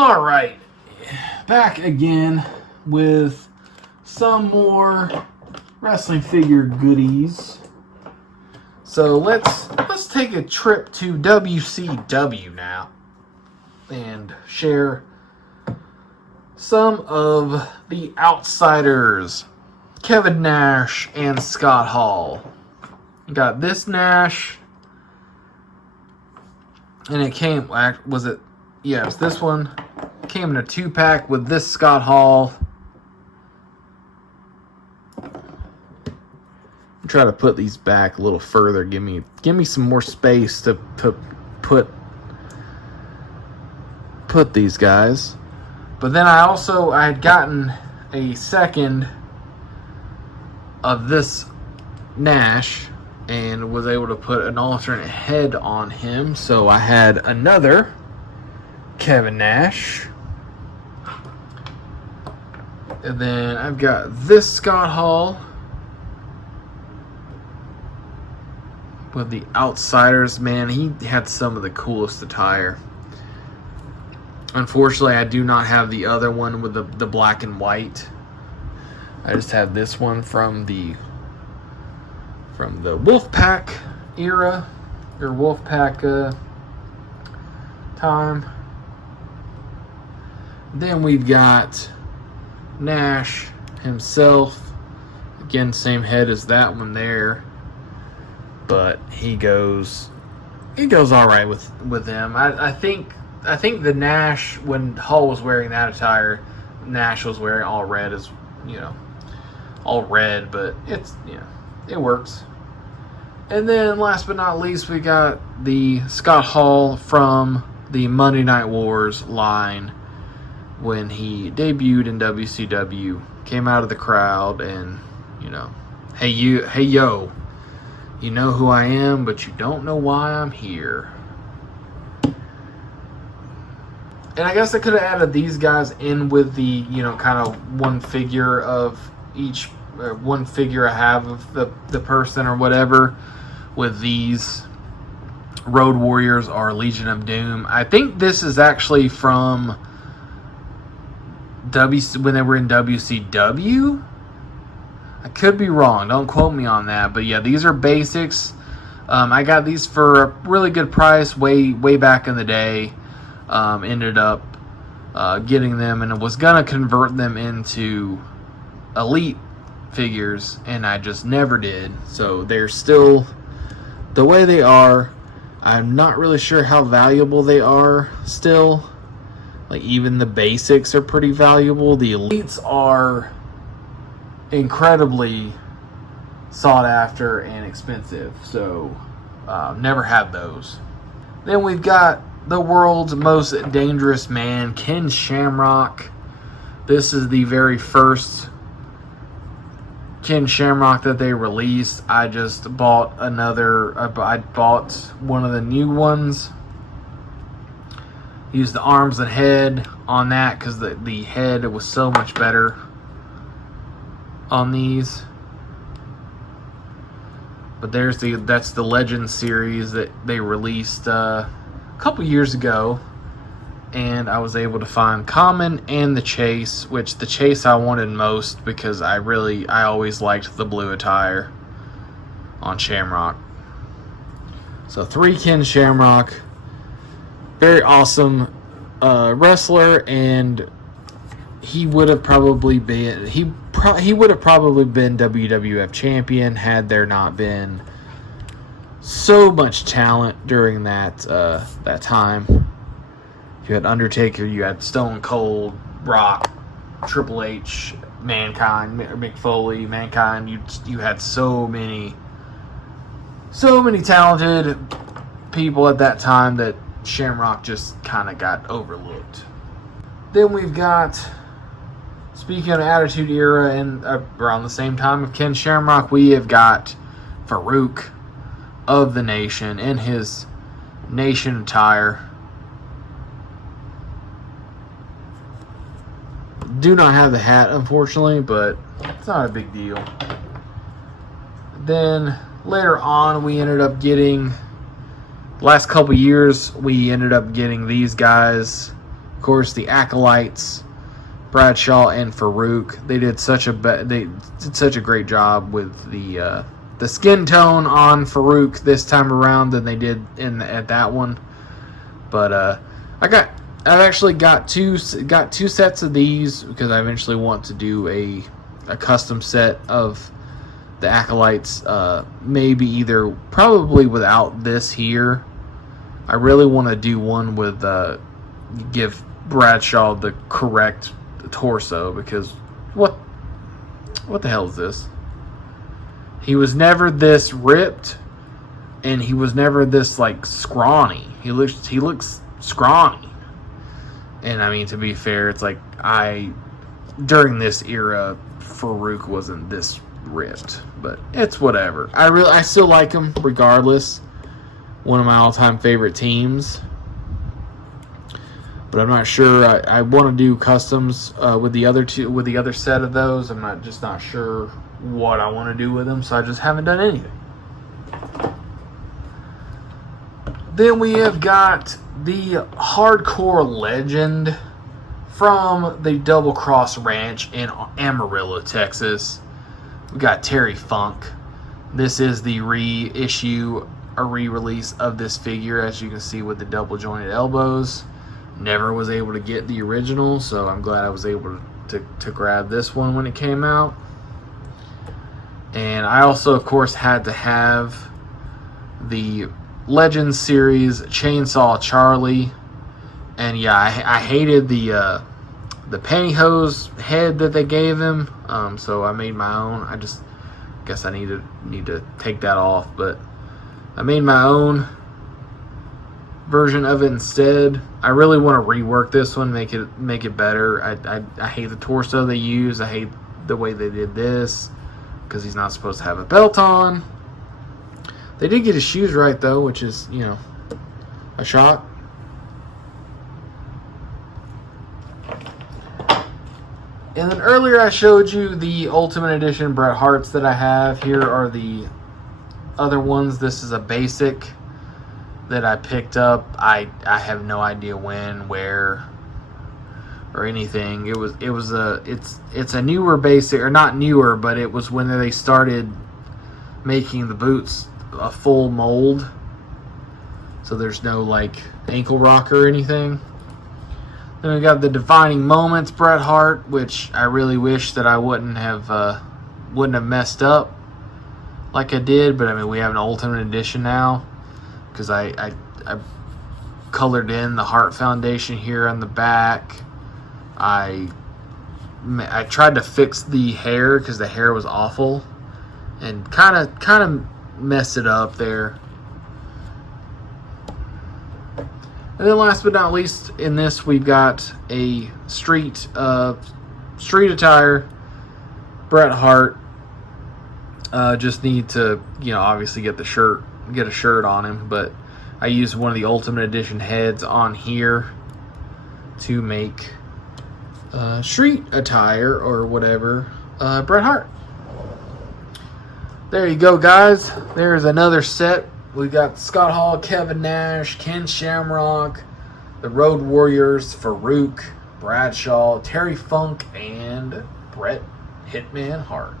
All right, back again with some more wrestling figure goodies. So let's take a trip to WCW now and share some of the outsiders, Kevin Nash and Scott Hall. Got this Nash, and it came, was it? Yeah, it was this one. Came in a 2-pack with this Scott Hall. Try to put these back a little further. Give me some more space to put these guys. But then I had gotten a second of this Nash and was able to put an alternate head on him. So I had another Kevin Nash. And then I've got this Scott Hall with the outsiders. Man, he had some of the coolest attire. Unfortunately, I do not have the other one with the black and white. I just have this one from the Wolfpack era, or Wolfpack time. Then we've got Nash himself. Again, same head as that one there. But he goes all right with him. I think the Nash, when Hall was wearing that attire, Nash was wearing all red, as all red, but it's it works. And then last but not least, we got the Scott Hall from the Monday Night Wars line when he debuted in WCW, came out of the crowd and, hey yo, you know who I am, but you don't know why I'm here. And I guess I could have added these guys in with the, kind of one figure of each, one figure I have of the person or whatever, with these Road Warriors or Legion of Doom. I think this is actually from when they were in WCW. I could be wrong. Don't quote me on that. But yeah, these are basics. I got these for a really good price way back in the day. Ended up getting them and was going to convert them into Elite figures, and I just never did. So they're still the way they are. I'm not really sure how valuable they are still. Like, even the basics are pretty valuable. The Elites are incredibly sought after and expensive, so never had those. Then we've got the world's most dangerous man, Ken Shamrock. This is the very first Ken Shamrock that they released. I just bought I bought one of the new ones. Used the arms and head on that because the head was so much better on these. But that's the Legend series that they released a couple years ago, and I was able to find Common and the Chase, which the Chase I wanted most because I always liked the blue attire on Shamrock. So 3 Ken Shamrock, very awesome wrestler, and he would have probably been WWF champion had there not been so much talent during that time. You had Undertaker, you had Stone Cold, Rock, Triple H, Mankind, Mick Foley, Mankind. You had so many talented people at that time that Shamrock just kind of got overlooked. Then we've got, speaking of Attitude Era, and around the same time of Ken Shamrock, we have got Farouk of the Nation in his Nation attire. Do not have the hat, unfortunately, but it's not a big deal. Then later on, we ended up getting, last couple years, we ended up getting these guys Of course, the Acolytes, Bradshaw and Farouk. They did such a great job with the skin tone on Farouk this time around than they did at that one. But I've actually got two sets of these because I eventually want to do a custom set of the Acolytes. Probably without this here. I really want to do one with give Bradshaw the correct torso, because what the hell is this? He was never this ripped, and he was never this like scrawny. He looks scrawny. And I mean, to be fair, it's like during this era, Farouk wasn't this ripped, but it's whatever. I still like him regardless. One of my all-time favorite teams. But I'm not sure. I want to do customs with the other set of those. I'm not sure what I want to do with them, so I just haven't done anything. Then we have got the Hardcore Legend from the Double Cross Ranch in Amarillo, Texas. We got Terry Funk. This is the re-release of this figure, as you can see, with the double jointed elbows. Never was able to get the original, so I'm glad I was able to grab this one when it came out. And I also, of course, had to have the Legends series Chainsaw Charlie. And yeah, I hated the pantyhose head that they gave him, so I made my own. I just guess I need to take that off, but I made my own version of it instead. I really want to rework this one, make it better. I hate the torso they use. I hate the way they did this, because he's not supposed to have a belt on. They did get his shoes right though, which is, a shot. And then earlier I showed you the Ultimate Edition Bret Harts that I have. Here are the other ones. This is a basic that I picked up. I have no idea when, where, or anything. It's a newer basic, or not newer, but it was when they started making the boots a full mold, so there's no like ankle rocker or anything. Then we got the Defining Moments Bret Hart, which I really wish that I wouldn't have messed up like I did, but I mean, we have an Ultimate Edition now, because I colored in the Hart Foundation here on the back. I tried to fix the hair, because the hair was awful, and kind of messed it up there. And then last but not least, in this we've got a street attire Bret Hart. Just need to, obviously get a shirt on him, but I used one of the Ultimate Edition heads on here to make street attire or whatever Bret Hart. There you go, guys. There's another set. We got Scott Hall, Kevin Nash, Ken Shamrock, the Road Warriors, Farouk, Bradshaw, Terry Funk, and Bret Hitman Hart.